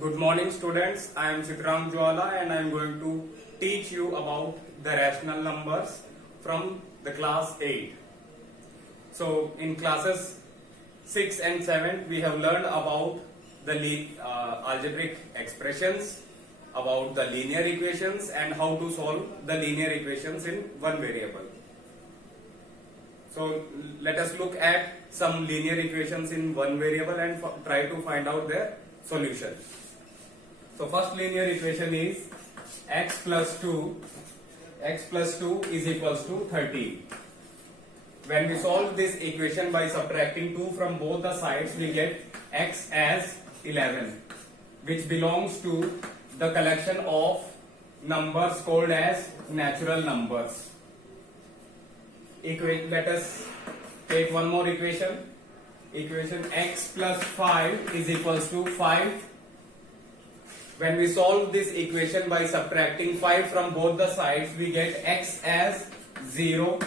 Good morning students, I am Sitaram Jwala and I am going to teach you about the rational numbers from the class 8. So in classes 6 and 7 we have learned about the algebraic expressions, about the linear equations and how to solve the linear equations in one variable. So let us look at some linear equations in one variable and try to find out their solution. So first linear equation is x plus 2 is equals to 13. When we solve this equation by subtracting 2 from both the sides, we get x as 11, which belongs to the collection of numbers called as natural numbers. Let us take one more equation. Equation x plus 5 is equals to 5. When we solve this equation by subtracting 5 from both the sides, we get x as 0,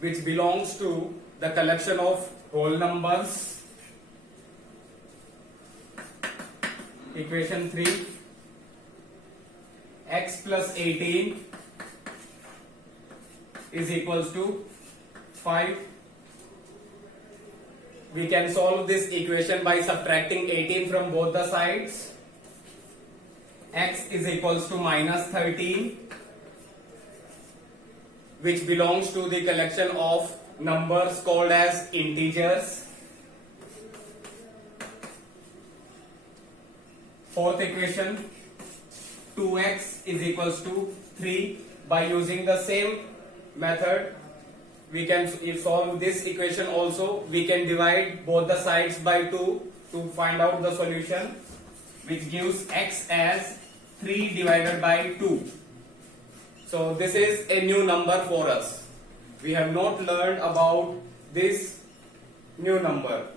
which belongs to the collection of whole numbers. Equation 3, x plus 18 is equals to 5. We can solve this equation by subtracting 18 from both the sides. X is equals to minus 13, which belongs to the collection of numbers called as integers. Fourth equation, 2x is equals to 3. By using the same method, we can solve this equation also. We can divide both the sides by 2 to find out the solution, which gives x as 3 divided by 2. So this is a new number for us. We have not learned about this new number.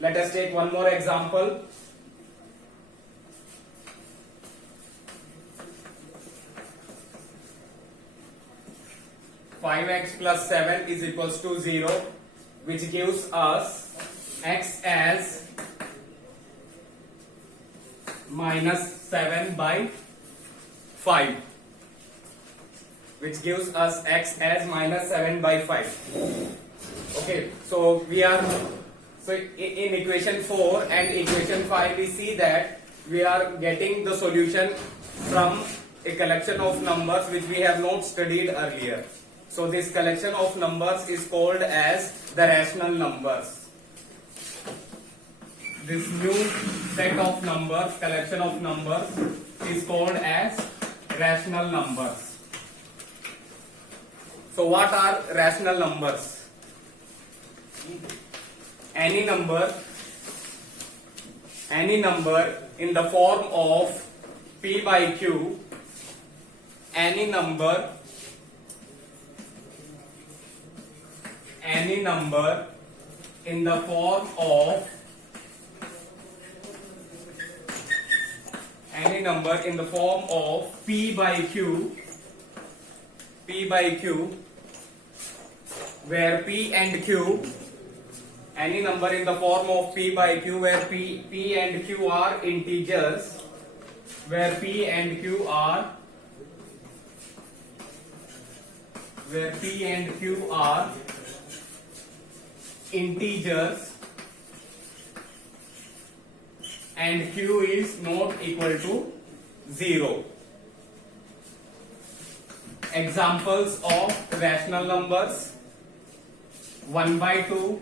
Let us take one more example. Five x plus 7 is equals to 0, which gives us x as minus 7 by 5, which gives us x as minus 7 by 5. Okay, so in equation 4 and equation 5 we see that we are getting the solution from a collection of numbers which we have not studied earlier. So this collection of numbers is called as the rational numbers. This new set of numbers, collection of numbers, is called as rational numbers. So what are rational numbers? Any number in the form of p by q, any number in the form of p by q, where p and q, any number in the form of p by q where p and q are integers, and q is not equal to 0. Examples of rational numbers: 1 by 2,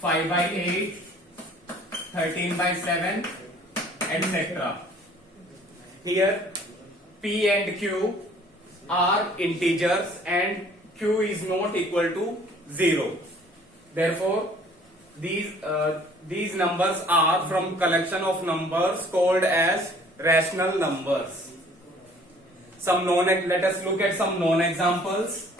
5 by 8, 13 by 7, etc. Here p and q are integers and q is not equal to 0. Therefore these numbers are from collection of numbers called as rational numbers. Let us look at some known examples.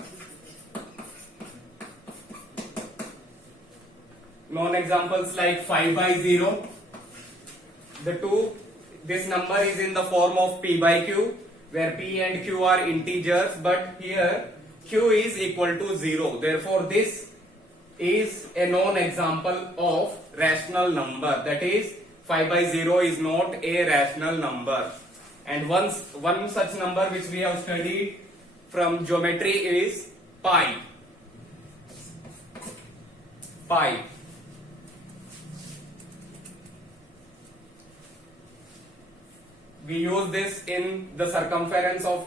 Known examples like 5 by 0. This number is in the form of p by q, where p and q are integers, but here q is equal to 0. Therefore this is a known example of rational number, that is 5 by 0 is not a rational number. And one such number which we have studied from geometry is pi. Pi. We use this in the circumference of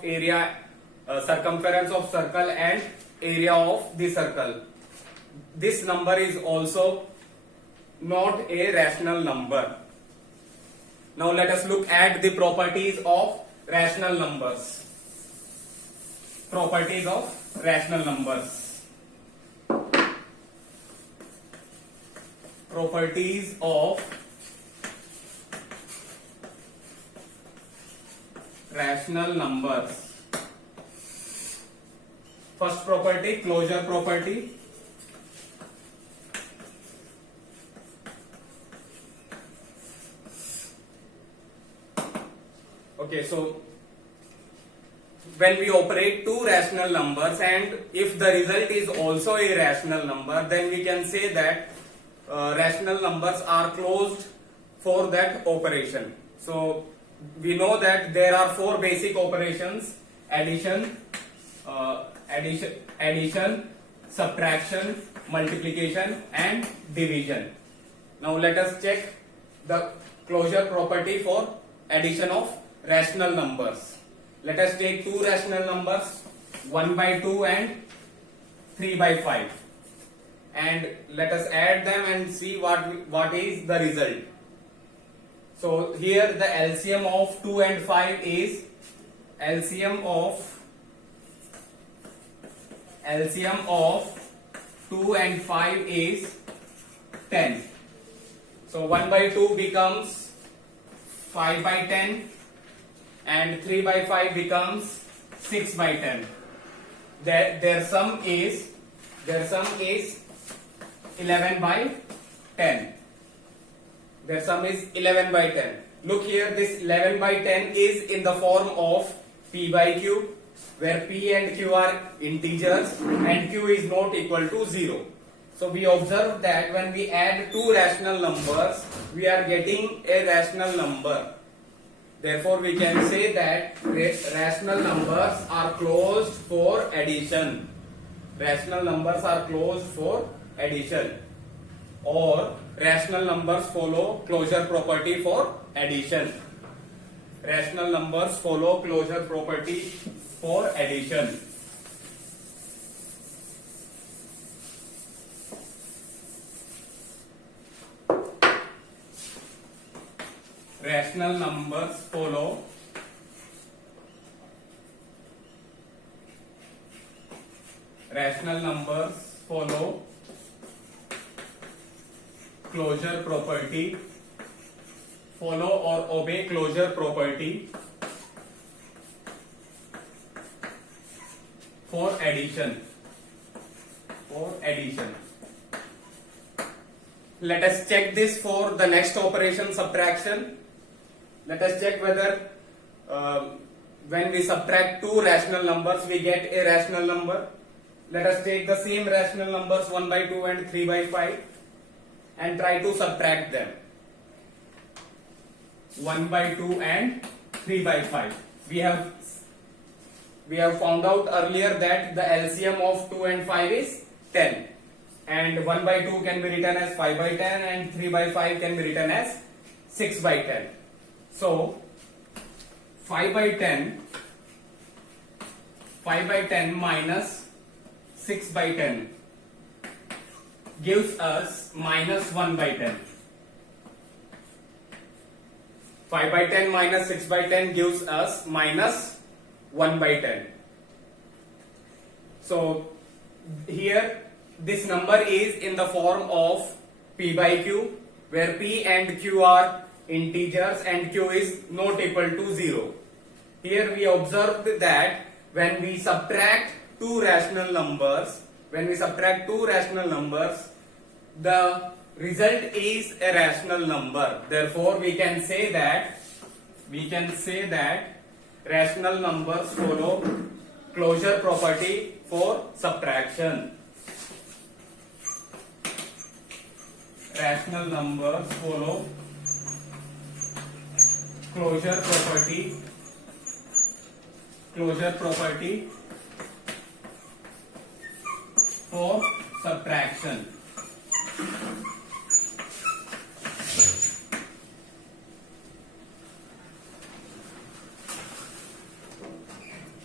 circumference of circle and area of the circle. This number is also not a rational number. Now let us look at the properties of rational numbers. Properties of rational numbers. Properties of rational numbers. First property, closure property. Okay, so when we operate two rational numbers and if the result is also a rational number, then we can say that rational numbers are closed for that operation. So we know that there are four basic operations: addition, subtraction, multiplication and division. Now let us check the closure property for addition of rational numbers. Let us take two rational numbers, 1 by 2 and 3 by 5, and let us add them and see what is the result. So here the LCM of 2 and 5 is LCM of 2 and 5 is 10. So 1 by 2 becomes 5 by 10 and 3 by 5 becomes 6 by 10. Their sum is 11 by 10. Their sum is 11 by 10. Look here, this 11 by 10 is in the form of P by Q, where P and Q are integers and Q is not equal to 0. So we observe that when we add two rational numbers, we are getting a rational number. Therefore, we can say that rational numbers are closed for addition. Rational numbers are closed for addition. Or rational numbers follow closure property for addition. Rational numbers follow closure property for addition. Rational numbers follow closure property, follow or obey closure property for addition. Let us check this for the next operation, subtraction. Let us check whether when we subtract two rational numbers we get a rational number. Let us take the same rational numbers 1 by 2 and 3 by 5 and try to subtract them. 1 by 2 and 3 by 5. We have found out earlier that the LCM of 2 and 5 is 10. And 1 by 2 can be written as 5 by 10 and 3 by 5 can be written as 6 by 10. So 5 by 10 minus 6 by 10 gives us minus 1 by 10. 5 by 10 minus 6 by 10 gives us minus 1 by 10. So here this number is in the form of P by Q, where P and Q are integers and Q is not equal to 0. Here we observed that when we subtract two rational numbers, the result is a rational number. Therefore we can say that rational numbers follow closure property for subtraction. Rational numbers follow closure property for subtraction.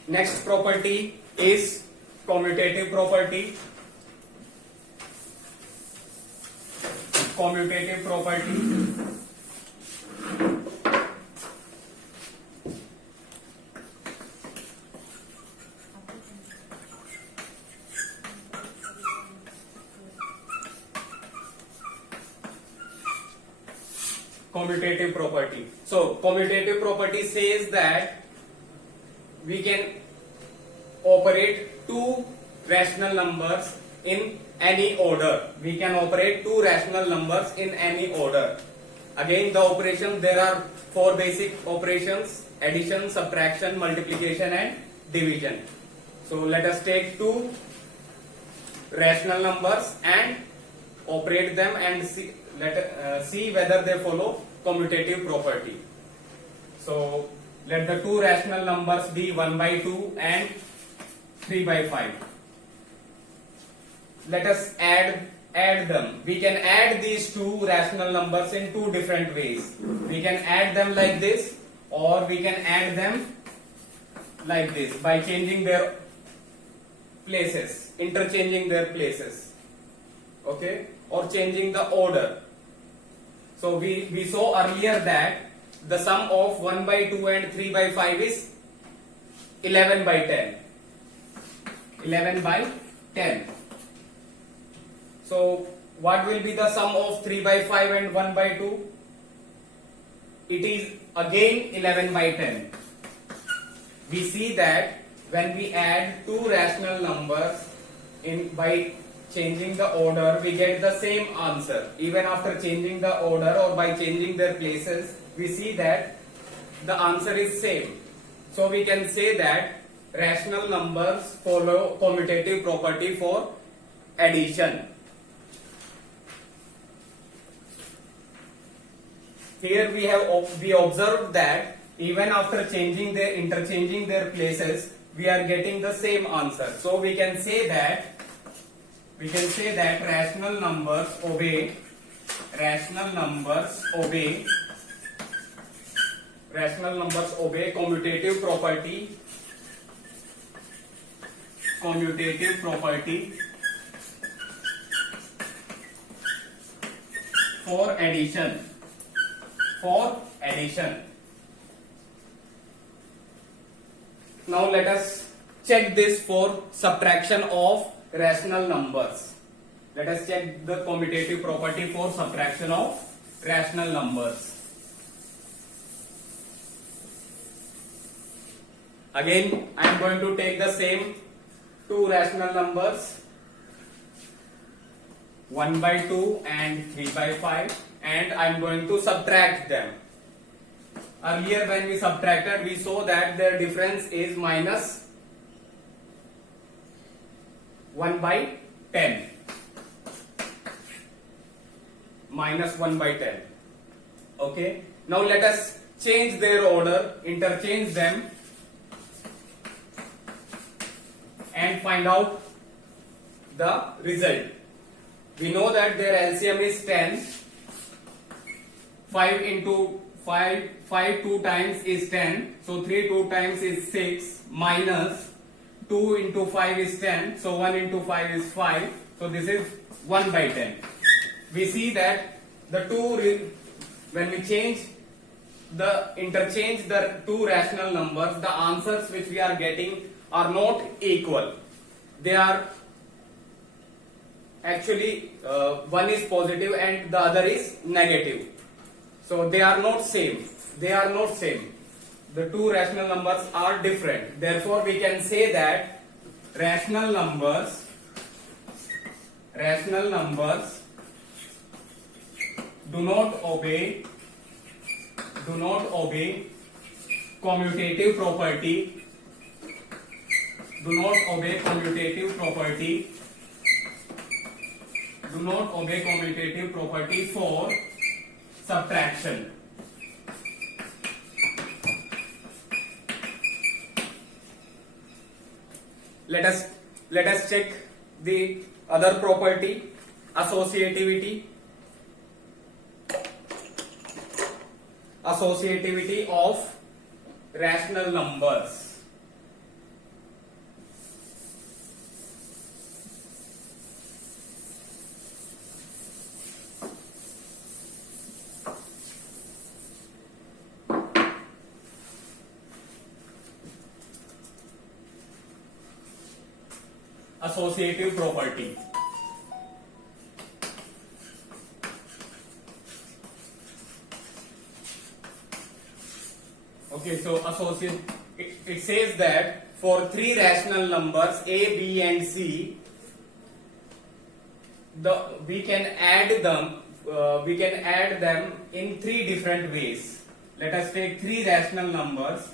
Next property is commutative property. Commutative property. Commutative property. So commutative property says that we can operate two rational numbers in any order. We can operate two rational numbers in any order. Again, the operation, there are four basic operations: addition, subtraction, multiplication and division. So let us take two rational numbers and operate them and see, see whether they follow commutative property. So let the two rational numbers be 1 by 2 and 3 by 5. Let us add them. We can add these two rational numbers in two different ways. We can add them like this, or we can add them like this by changing their places, interchanging their places, okay, or changing the order. So we saw earlier that the sum of 1 by 2 and 3 by 5 is 11 by 10. 11 by 10. So what will be the sum of 3 by 5 and 1 by 2? It is again 11 by 10. We see that when we add two rational numbers by changing the order, we get the same answer. Even after changing the order or by changing their places, we see that the answer is same. So we can say that rational numbers follow commutative property for addition. Here we observed that even after interchanging their places, we are getting the same answer. So we can say that rational numbers obey commutative property for addition. Now let us check this for subtraction of rational numbers. Let us check the commutative property for subtraction of rational numbers. Again, I am going to take the same two rational numbers, 1 by 2 and 3 by 5, and I am going to subtract them. Earlier when we subtracted, we saw that their difference is minus 1 by 10. Minus 1 by 10. Okay. Now let us change their order, interchange them, and find out the result. We know that their LCM is 10. 5 into 5 2 times is 10. So 3 2 times is 6, minus 2 into 5 is 10. So 1 into 5 is 5. So this is 1 by 10. We see that when we interchange the two rational numbers, the answers which we are getting are not equal. They are actually one is positive and the other is negative. So they are not same. The two rational numbers are different. Therefore, we can say that rational numbers do not obey commutative property. Do not obey commutative property for subtraction. let us check the other property, associativity. Associativity of rational numbers. Associative property. Okay, so it says that for three rational numbers A, B and C, we can add them in three different ways. Let us take three rational numbers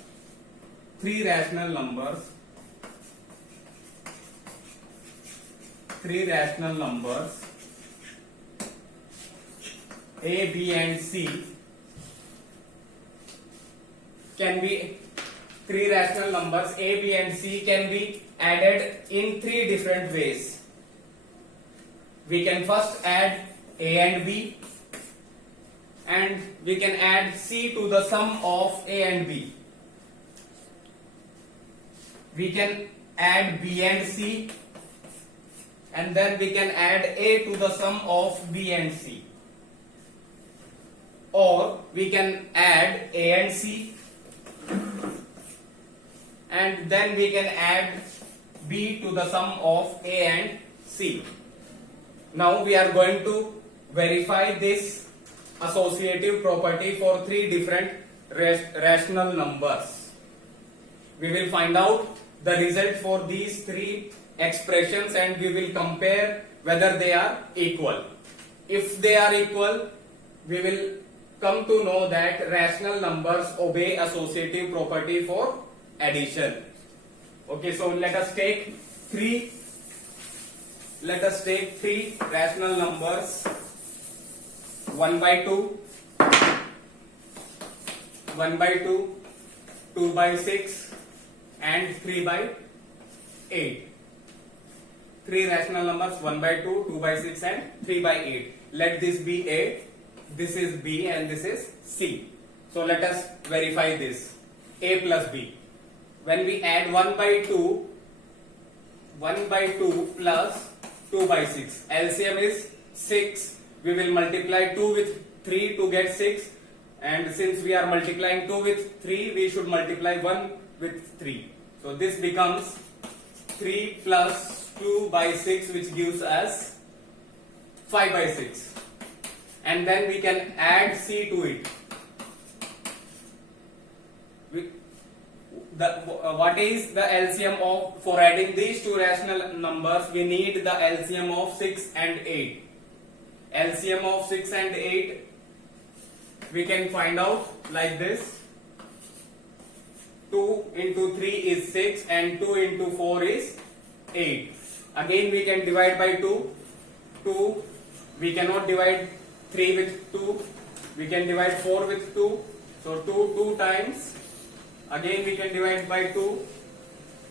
A, B and C can be three rational numbers A, B and C can be added in three different ways. We can first add A and B, and we can add C to the sum of A and B. We can add B and C, and then we can add A to the sum of B and C. Or we can add A and C, and then we can add B to the sum of A and C. Now we are going to verify this associative property for three different rational numbers. We will find out the result for these three expressions and we will compare whether they are equal. If they are equal, we will come to know that rational numbers obey associative property for addition. Okay, so let us take three rational numbers, 1 by 2, 1 by 2, 2 by 6 and 3 by 8. Three rational numbers, 1 by 2, 2 by 6 and 3 by 8. Let this be A, this is B and this is C. So let us verify this. A plus B. When we add 1 by 2 plus 2 by 6. LCM is 6. We will multiply 2 with 3 to get 6. And since we are multiplying 2 with 3, we should multiply 1 with 3. So this becomes 3 plus 2 by 6, which gives us 5 by 6. And then we can add C to it. What is the LCM of, for adding these two rational numbers, we need the LCM of 6 and 8. LCM of 6 and 8 we can find out like this. 2 into 3 is 6 and 2 into 4 is 8. Again we can divide by 2. 2, we cannot divide 3 with 2. We can divide 4 with 2. So 2 times. Again we can divide by 2.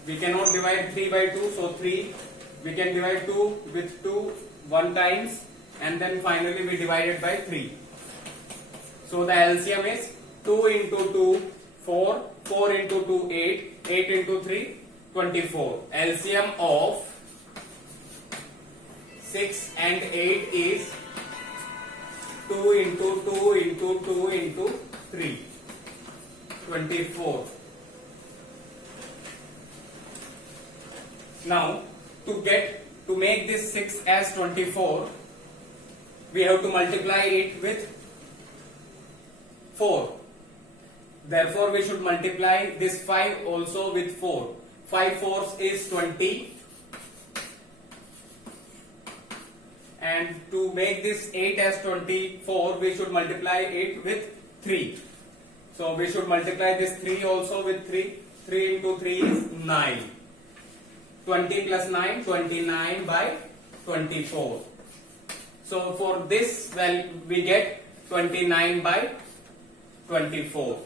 We cannot divide 3 by 2. So 3. We can divide 2 with 2 1 times. And then finally we divide it by 3. So the LCM is 2 into 2, 4. 4 into 2, 8. 8 into 3, 24. LCM of 6 and 8 is 2 into 2 into 2 into 3. 24. Now to make this 6 as 24, we have to multiply it with 4. Therefore we should multiply this 5 also with 4. 5 fours is 20. And to make this 8 as 24, we should multiply it with 3. So we should multiply this 3 also with 3. 3 into 3 is 9. 20 plus 9, 29 by 24. So for this, well, we get 29 by 24.